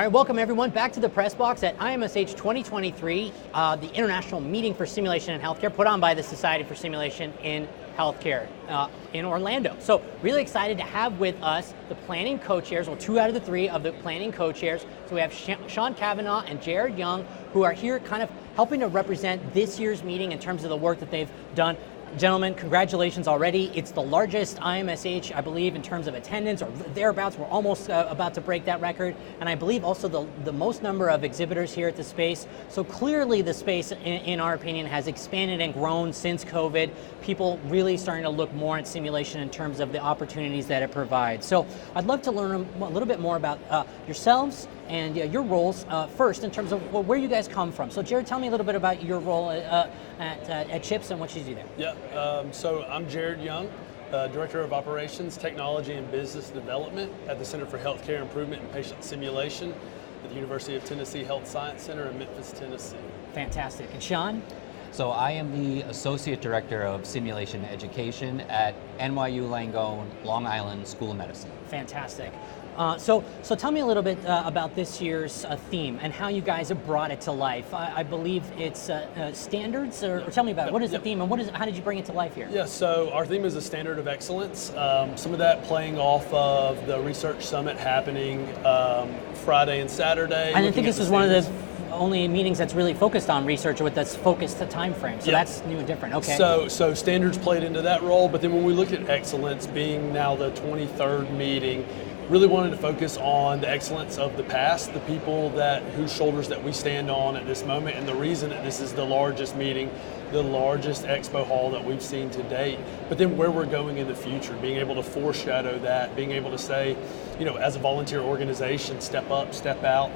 All right, welcome everyone back to the press box at IMSH 2023, the International Meeting for Simulation in Healthcare, put on by the Society for Simulation in Healthcare in Orlando. So really excited to have with us the planning co-chairs, well, 2 out of the 3 of the planning co-chairs. So we have Sean Cavanaugh and Jarrod Young, who are here kind of helping to represent this year's meeting in terms of the work that they've done. Gentlemen, congratulations already. It's the largest IMSH, I believe, in terms of attendance or thereabouts. We're almost about to break that record. And I believe also the most number of exhibitors here at the space. So clearly the space, in our opinion, has expanded and grown since COVID. People really starting to look more at simulation in terms of the opportunities that it provides. So I'd love to learn a little bit more about yourselves and your roles first in terms of where you guys come from. So Jarrod, tell me a little bit about your role at CHIPS and what you do there. Yeah, so I'm Jarrod Young, Director of Operations, Technology and Business Development at the Center for Healthcare Improvement and Patient Simulation at the University of Tennessee Health Science Center in Memphis, Tennessee. Fantastic. And Sean? So I am the Associate Director of Simulation Education at NYU Langone, Long Island School of Medicine. Fantastic. So tell me a little bit about this year's theme and how you guys have brought it to life. I believe it's standards, or tell me about it. What is the theme and how did you bring it to life here? Yeah, so our theme is a standard of excellence. Some of that playing off of the research summit happening Friday and Saturday. And I think this is one of the only meetings that's really focused on research with that's focused the time frame. So that's new and different. Okay. So standards played into that role, but then when we look at excellence being now the 23rd meeting, really wanted to focus on the excellence of the past, the people whose shoulders that we stand on at this moment, and the reason that this is the largest meeting, the largest expo hall that we've seen to date, but then where we're going in the future, being able to foreshadow that, being able to say, as a volunteer organization, step up, step out,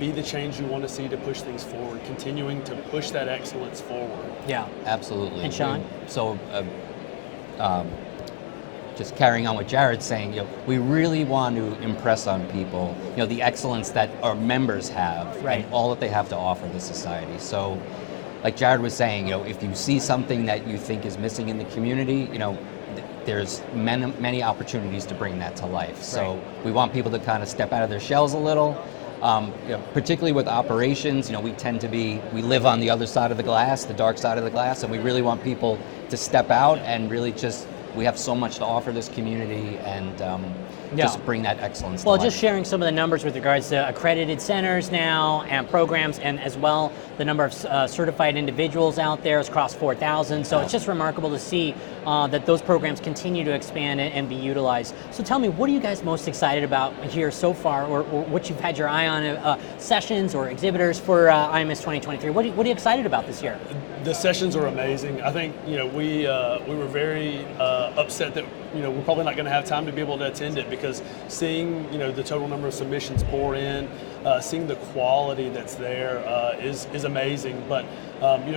be the change you want to see to push things forward, continuing to push that excellence forward. Yeah, absolutely. And Sean? Just carrying on what Jarrod's saying, we really want to impress on people, the excellence that our members have, right, and all that they have to offer the society. So, like Jarrod was saying, if you see something that you think is missing in the community, there's many opportunities to bring that to life. So we want people to kind of step out of their shells a little. Particularly with operations, we live on the other side of the glass, the dark side of the glass, and we really want people to step out and really we have so much to offer this community and just bring that excellence to life. Just sharing some of the numbers with regards to accredited centers now and programs, and as well the number of certified individuals out there has crossed 4,000. So it's just remarkable to see that those programs continue to expand and be utilized. So tell me, what are you guys most excited about here so far, or what you've had your eye on, sessions or exhibitors for IMSH 2023? What are you excited about this year? The sessions are amazing. I think we were very upset that we're probably not going to have time to be able to attend it, because seeing the total number of submissions pour in, seeing the quality that's there is amazing. But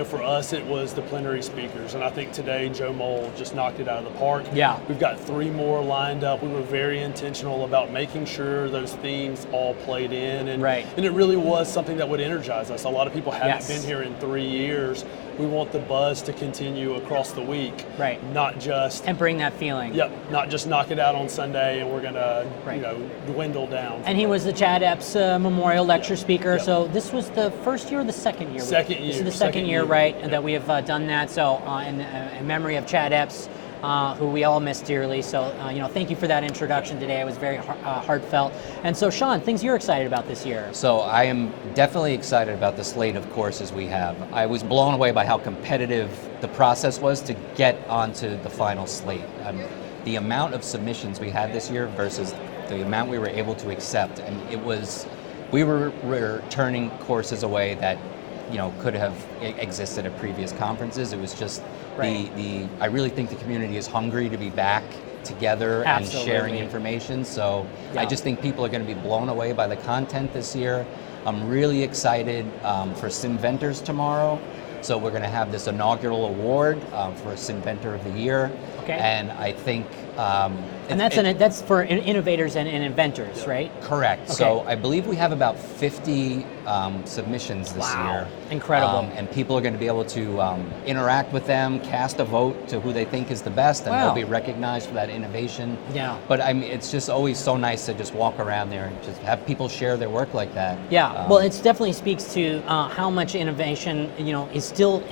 for us, it was the plenary speakers, and I think today Joe Mole just knocked it out of the park. Yeah, we've got 3 more lined up. We were very intentional about making sure those themes all played in, and it really was something that would energize us. A lot of people haven't been here in 3 years. We want the buzz to continue across the week, not just and bring that feeling. Yep, not just knock it out on Sunday and we're gonna dwindle down. And he was the Chad Epps Memorial Lecture Speaker. So this was the first year or the second year? Second year. This is the second year, right? That we have done that. So in memory of Chad Epps, who we all miss dearly. So thank you for that introduction today. It was very heartfelt. And so Sean, things you're excited about this year? So I am definitely excited about the slate of courses we have. I was blown away by how competitive the process was to get onto the final slate. The amount of submissions we had this year versus the amount we were able to accept, and we were turning courses away that could have existed at previous conferences. It was just I really think the community is hungry to be back together and sharing information. So I just think people are going to be blown away by the content this year. I'm really excited for Simventors tomorrow. So we're going to have this inaugural award for Simventor of the Year. Okay. And I think and that's for innovators and inventors, right? Correct. Okay. So I believe we have about 50 submissions this Wow. year. Incredible. And people are going to be able to interact with them, cast a vote to who they think is the best, and Wow. they'll be recognized for that innovation. Yeah. But I mean, it's just always so nice to just walk around there and just have people share their work like that. Yeah, well, it definitely speaks to how much innovation, is still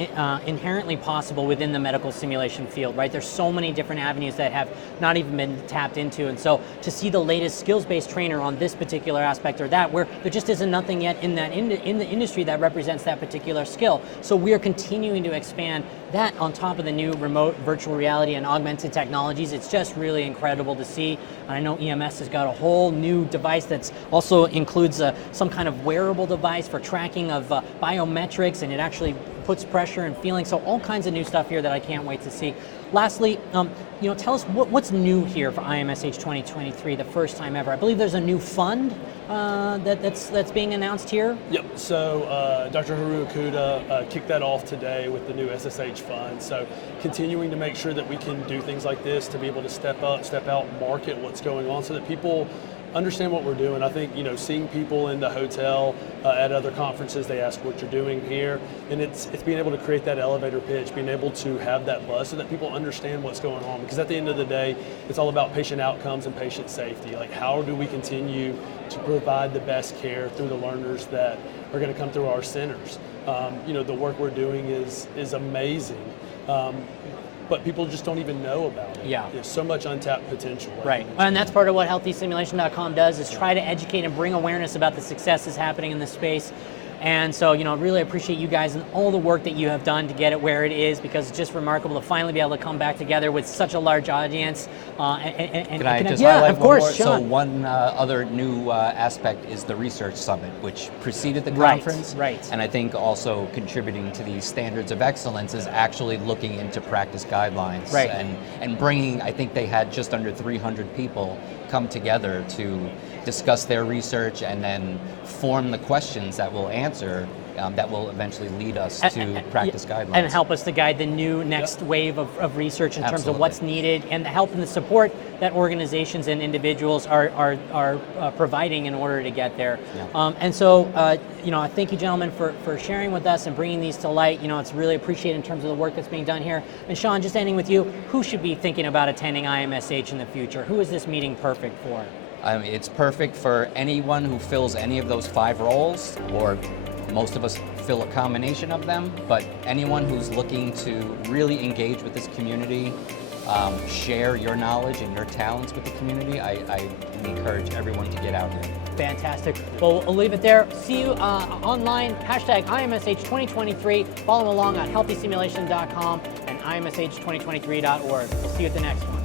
inherently possible within the medical simulation field, right? There's so many different avenues that have not even been tapped into, and so to see the latest skills-based trainer on this particular aspect or that, where there just isn't nothing yet in that in the industry that represents that particular skill. So we are continuing to expand that on top of the new remote virtual reality and augmented technologies. It's just really incredible to see. And I know EMS has got a whole new device that's also includes some kind of wearable device for tracking of biometrics, and it actually puts pressure and feeling. So all kinds of new stuff here that I can't wait to see. Lastly, tell us what's new here for IMSH 2023, the first time ever. I believe there's a new fund that's being announced here. Yep. So Dr. Haru Okuda kicked that off today with the new SSH fund. So continuing to make sure that we can do things like this to be able to step up, step out, market what's going on, so that people understand what we're doing. I think, seeing people in the hotel at other conferences, they ask what you're doing here, and it's being able to create that elevator pitch, being able to have that buzz so that people understand what's going on. Because at the end of the day, it's all about patient outcomes and patient safety. Like, how do we continue to provide the best care through the learners that are going to come through our centers? The work we're doing is amazing. But people just don't even know about it. Yeah. There's so much untapped potential. Right, and that's part of what HealthySimulation.com does, is try to educate and bring awareness about the successes happening in this space. And so, really appreciate you guys and all the work that you have done to get it where it is, because it's just remarkable to finally be able to come back together with such a large audience. Can I just yeah, highlight of course, one more? Sean. So one other new aspect is the Research Summit, which preceded the Right, conference. right. And I think also contributing to these standards of excellence is actually looking into practice guidelines. Right. And bringing, I think they had just under 300 people come together to discuss their research and then form the questions that will answer, that will eventually lead us to practice guidelines. And help us to guide the new next wave of research in terms of what's needed, and the help and the support that organizations and individuals are providing in order to get there. Yeah. And so, I thank you, gentlemen, for sharing with us and bringing these to light. It's really appreciated in terms of the work that's being done here. And Sean, just ending with you, who should be thinking about attending IMSH in the future? Who is this meeting perfect for? It's perfect for anyone who fills any of those 5 roles, or most of us fill a combination of them, but anyone who's looking to really engage with this community, share your knowledge and your talents with the community, I encourage everyone to get out here. Fantastic. Well, we'll leave it there. See you online, hashtag IMSH 2023. Follow along on HealthySimulation.com and IMSH2023.org. We'll see you at the next one.